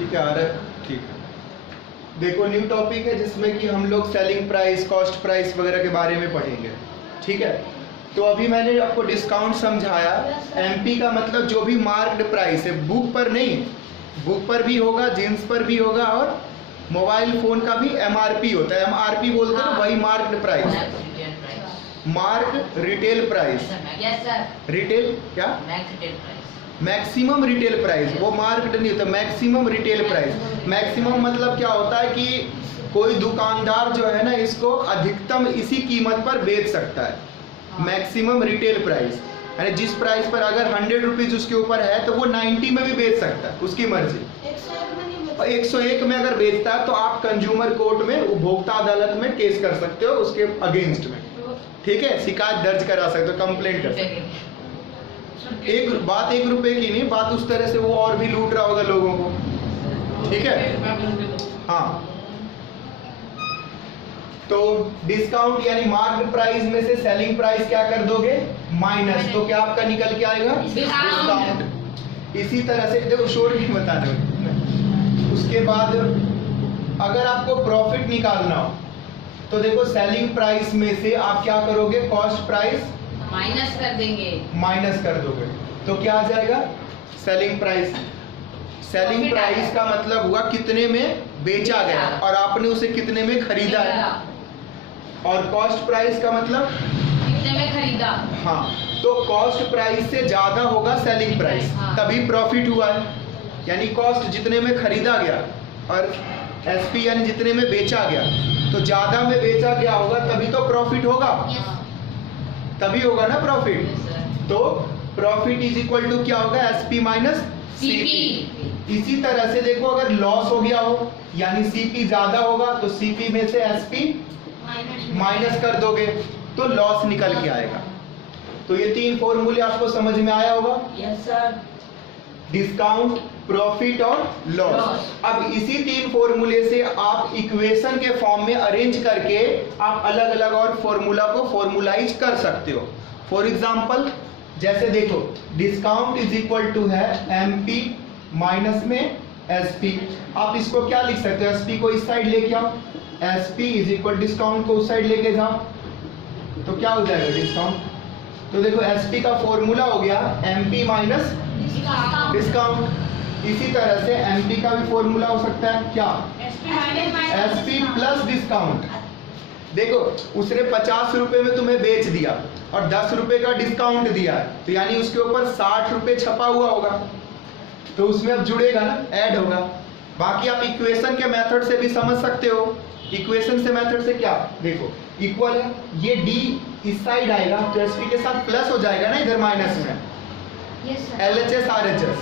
ठीक है, आ रहा है, ठीक है। देखो न्यू टॉपिक है जिसमें कि हम लोग सेलिंग प्राइस, कॉस्ट प्राइस वगैरह के बारे में पढ़ेंगे, ठीक है। तो अभी मैंने आपको डिस्काउंट समझाया। एमपी का मतलब जो भी मार्क्ड प्राइस है, बुक पर नहीं, बुक पर भी होगा, जींस पर भी होगा, और मोबाइल फोन का भी एमआरपी होता है। एमआरपी बोलते हैं ना, वही marked price, marked retail price. Retail क्या? मैक्सिमम रिटेल प्राइस, वो मार्केट नहीं होता, मैक्सिमम रिटेल प्राइस। मैक्सिमम मतलब क्या होता है कि कोई दुकानदार जो है ना, इसको अधिकतम इसी कीमत पर बेच सकता है। मैक्सिमम रिटेल प्राइस यानी जिस प्राइस पर अगर 100 रुपीज उसके ऊपर है तो वो 90 में भी बेच सकता है, उसकी मर्जी। 101 में अगर बेचता है तो आप कंज्यूमर कोर्ट में, उपभोक्ता अदालत में केस कर सकते हो उसके अगेंस्ट में, ठीक है, शिकायत दर्ज करा सकते हो, कंप्लेंट कर सकते हो। बात 1 रुपए की नहीं, बात उस तरह से वो और भी लूट रहा होगा लोगों को, ठीक है। हाँ, तो डिस्काउंट यानी मार्केट प्राइस में से सेलिंग प्राइस क्या कर दोगे? माइनस, तो क्या आपका निकल के आएगा? डिस्काउंट। इसी तरह से देखो, शोर नहीं बता दो। उसके बाद अगर आपको प्रॉफिट निकालना हो तो देखो सेलिंग प्राइस में से आप क्या करोगे? कॉस्ट प्राइस माइनस कर देंगे, माइनस कर दोगे तो क्या आ जाएगा? Selling price. सेलिंग प्राइस का मतलब हुआ कितने में बेचा गया और आपने उसे कितने में खरीदा है। और कॉस्ट प्राइस का मतलब कितने में खरीदा। हाँ, तो कॉस्ट प्राइस से ज्यादा होगा सेलिंग प्राइस, तभी प्रॉफिट हुआ है। यानी कॉस्ट जितने में खरीदा गया और एसपी यानी जितने में बेचा गया, तो ज्यादा में बेचा गया होगा तभी तो प्रॉफिट होगा, तभी होगा ना प्रॉफिट। तो प्रॉफिट इज इक्वल टू क्या होगा? SP minus CP. इसी तरह से देखो, अगर लॉस हो गया हो यानी सीपी ज्यादा होगा तो सीपी में से एसपी माइनस कर दोगे तो लॉस निकल के आएगा। तो ये 3 फॉर्मूले आपको समझ में आया होगा? Yes sir. डिस्काउंट, प्रॉफिट और लॉस। अब इसी 3 फॉर्मूले से आप इक्वेशन के फॉर्म में अरेंज करके आप अलग अलग और फॉर्मूला को फॉर्मुलाइज कर सकते हो। फॉर एग्जांपल जैसे देखो, डिस्काउंट इज इक्वल टू है एमपी माइनस में एसपी। आप इसको क्या लिख सकते हो? एसपी को इस साइड लेके आओ, एसपी इज इक्वल डिस्काउंट को उस साइड लेके जाओ, तो क्या हो जाएगा? डिस्काउंट। तो देखो एसपी का फॉर्मूला हो गया एमपी माइनस डिस्काउंट। इसी तरह से एमपी का भी फॉर्मूला हो सकता है क्या? SP plus discount. देखो उसने 50 रुपए में तुम्हें बेच दिया और 10 रुपए का डिस्काउंट दिया है, तो यानी उसके ऊपर 60 रुपए छपा हुआ होगा, तो उसमें अब जुड़ेगा ना, ऐड होगा। बाकी आप इक्वेशन के मेथड से भी समझ सकते हो। इक्वेशन से मेथड से क्या? देखो इक्वल है, ये डी इस साइड आएगा तो एसपी के साथ प्लस हो जाएगा ना, इधर माइनस में। एलएचएस आरएचएस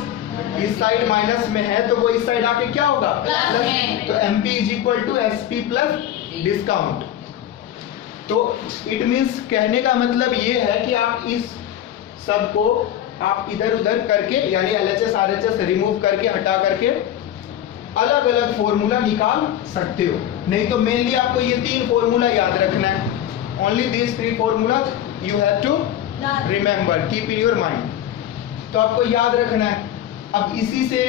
इस साइड माइनस में है तो वो इस साइड आके क्या होगा? प्लस। तो MP is equal to SP plus discount. तो इट मींस कहने का मतलब ये है कि आप इस सब को आप इधर उधर करके यानी एलएचएस आरएचएस रिमूव करके, हटा करके अलग अलग फॉर्मूला निकाल सकते हो। नहीं तो मेनली आपको ये 3 फॉर्मूला याद रखना है। Only these 3 formula you have to remember, keep in your mind. तो आपको याद रखना है। अब इसी से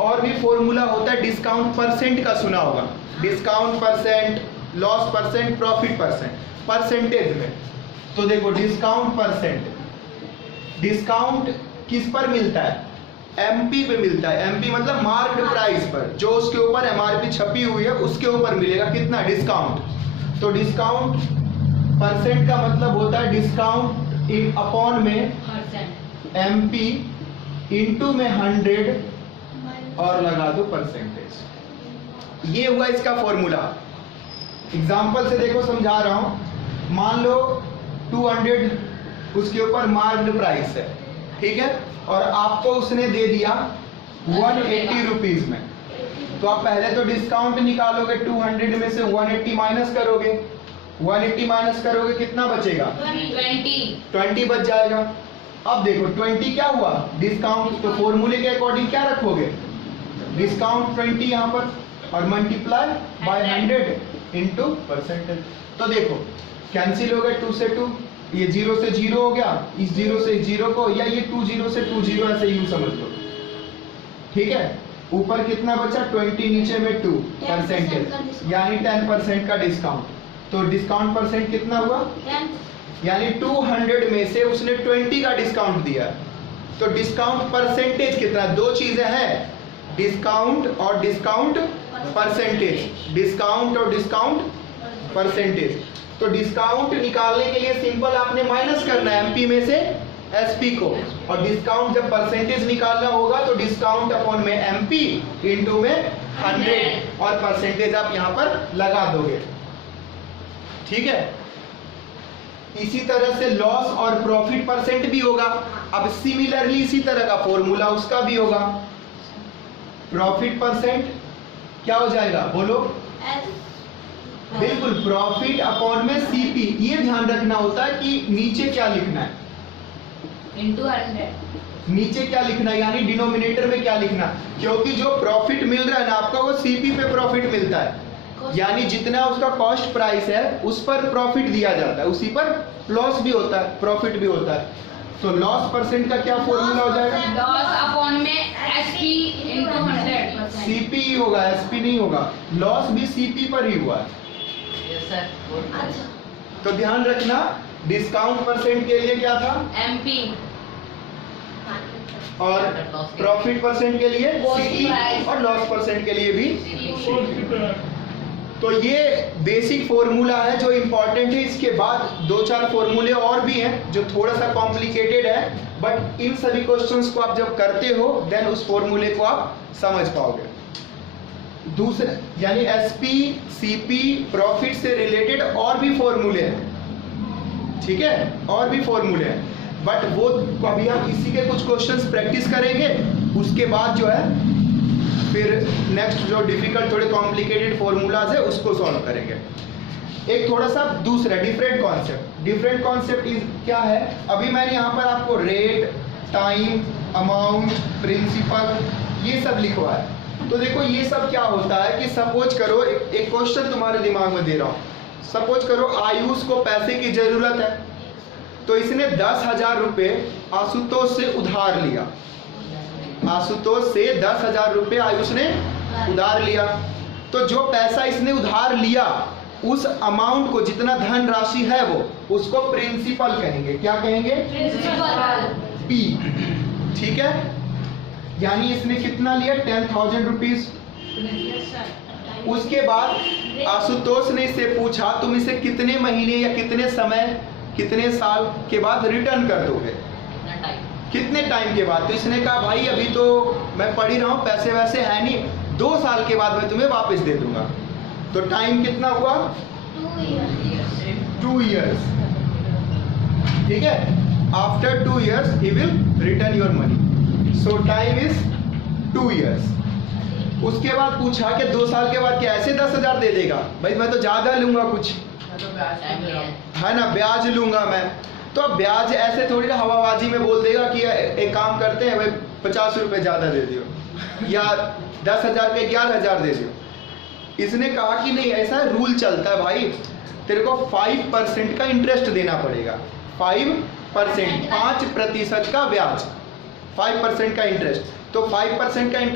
और भी फॉर्मूला होता है, डिस्काउंट परसेंट का सुना होगा, discount percent, loss percent, profit percent, percentage में। तो देखो डिस्काउंट परसेंट, डिस्काउंट किस पर मिलता है? एमपी पे मिलता है। एमपी मतलब मार्क्ड प्राइस पर, जो उसके ऊपर एमआरपी छपी हुई है उसके ऊपर मिलेगा कितना? डिस्काउंट। तो डिस्काउंट परसेंट का मतलब होता है डिस्काउंट इन अपॉन में एमपी इंटू में 100 और लगा दो परसेंटेज। ये हुआ इसका फॉर्मूला। एग्जांपल से देखो समझा रहा हूं। मान लो 200 उसके ऊपर मार्क्ड प्राइस है, ठीक है, और आपको उसने दे दिया 180 रुपीज में। तो आप पहले तो डिस्काउंट निकालोगे, 200 में से 180 माइनस करोगे, 180 माइनस करोगे कितना बचेगा? 20 बच जाएगा। अब देखो 20 क्या हुआ? डिस्काउंट। तो फॉर्मूले के अकॉर्डिंग क्या रखोगे? डिस्काउंट 20 यहाँ पर और मल्टीप्लाई बाय 100 इंटू परसेंटेज। तो देखो कैंसिल हो गए 2 से 2, ये 0 से 0 हो गया, इस 0 से 0 को, या ये 2 0 से 2 0 ऐसे यूं समझ लो, ठीक है। ऊपर कितना बचा 20, नीचे में 2 10% का परसेंटेज, discount। यानी 10% का डिस्काउंट। तो डिस्काउंट परसेंट कितना हुआ, यानी 200 में से उसने 20 का डिस्काउंट दिया। तो डिस्काउंट परसेंटेज कितना, दो चीजें हैं, डिस्काउंट और डिस्काउंट परसेंटेज, डिस्काउंट और डिस्काउंट परसेंटेज। तो डिस्काउंट निकालने के लिए सिंपल आपने माइनस करना है एमपी में से एसपी को, और डिस्काउंट जब परसेंटेज निकालना होगा तो डिस्काउंट अपॉन में एमपी इंटू में 100 और परसेंटेज आप यहां पर लगा दोगे। ठीक है, इसी तरह से लॉस और प्रॉफिट परसेंट भी होगा। अब सिमिलरली इसी तरह का फॉर्मूला उसका भी होगा। प्रॉफिट परसेंट क्या हो जाएगा, बोलो। बिल्कुल, प्रॉफिट अपॉन में सीपी। ये ध्यान रखना होता है कि नीचे क्या लिखना है, इंटू 100। नीचे क्या लिखना है, यानी डिनोमिनेटर में क्या लिखना, क्योंकि जो प्रॉफिट मिल रहा है ना आपका वो सीपी पे प्रॉफिट मिलता है, यानी जितना उसका कॉस्ट प्राइस है उस पर प्रॉफिट दिया जाता है, उसी पर लॉस भी होता है, प्रॉफिट भी होता है। तो लॉस परसेंट का क्या फॉर्मूला हो जाएगा, लॉस अपॉन में एसपी इंटू 100%। सीपी ही होगा, एसपी नहीं होगा। लॉस भी सीपी पर ही हुआ है। तो ध्यान रखना, डिस्काउंट परसेंट के लिए क्या था एमपी, और प्रॉफिट परसेंट के लिए Cost सीपी, price। और लॉस परसेंट के लिए भी सीपी। तो ये बेसिक फॉर्मूला है जो इंपॉर्टेंट है। इसके बाद 2-4 फॉर्मूले और भी हैं जो थोड़ा सा कॉम्प्लिकेटेड है, बट इन सभी क्वेश्चंस को आप जब करते हो देन उस फॉर्मूले को आप समझ पाओगे। दूसरा यानी एसपी, सीपी, प्रॉफिट से रिलेटेड और भी फॉर्मूले हैं, ठीक है, और भी फॉर्मूले हैं, बट वो अभी हम इसी के कुछ क्वेश्चंस प्रैक्टिस करेंगे। उसके बाद जो है फिर नेक्स्ट जो डिफिकल्ट थोड़े कॉम्प्लिकेटेड फॉर्मूलाज है उसको सॉल्व करेंगे। एक थोड़ा सा दूसरा डिफरेंट कॉन्सेप्ट, डिफरेंट कॉन्सेप्ट क्या है, अभी मैंने यहाँ पर आपको रेट, टाइम, अमाउंट, प्रिंसिपल ये सब लिखवा है। तो देखो ये सब क्या होता है कि सपोज करो एक क्वेश्चन तुम्हारे दिमाग में दे रहा हूँ, सपोज करो आयुष को पैसे की जरूरत है, तो इसने 10,000 रुपये आशुतोष से उधार लिया। आशुतोष से 10,000 रुपये आयुष ने उधार लिया। तो जो पैसा इसने उधार लिया उस अमाउंट को, जितना धन राशि है वो, उसको प्रिंसिपल कहेंगे। क्या कहेंगे, प्रिंसिपल, पी। ठीक है, यानी इसने कितना लिया 10,000 रुपीज। उसके बाद आशुतोष ने इससे पूछा तुम इसे कितने महीने या कितने समय, कितने साल के बाद रिटर्न कर दोगे, कितने टाइम के बाद। तो इसने कहा भाई अभी तो मैं पढ़ ही रहा हूँ, पैसे वैसे है नहीं, 2 साल के बाद मैं तुम्हें वापस दे दूंगा। तो टाइम कितना हुआ, 2 years। ठीक है, after 2 years he will return your money, so time is 2 years। उसके बाद पूछा कि 2 साल के बाद क्या ऐसे 10,000 दे देगा, भाई मैं तो ज्यादा लूंगा कुछ, है ना, ब्याज लूंगा मैं। तो अब ब्याज ऐसे थोड़ी ना हवाबाजी में बोल देगा कि एक काम करते हैं भाई 50 रुपए ज्यादा दे दियो, या 10,000 के 11,000 दे दियो। इसने कहा कि नहीं, ऐसा रूल चलता है भाई, तेरे को 5% का इंटरेस्ट देना पड़ेगा। 5%, 5% का ब्याज, 5% का इंटरेस्ट। तो 5% का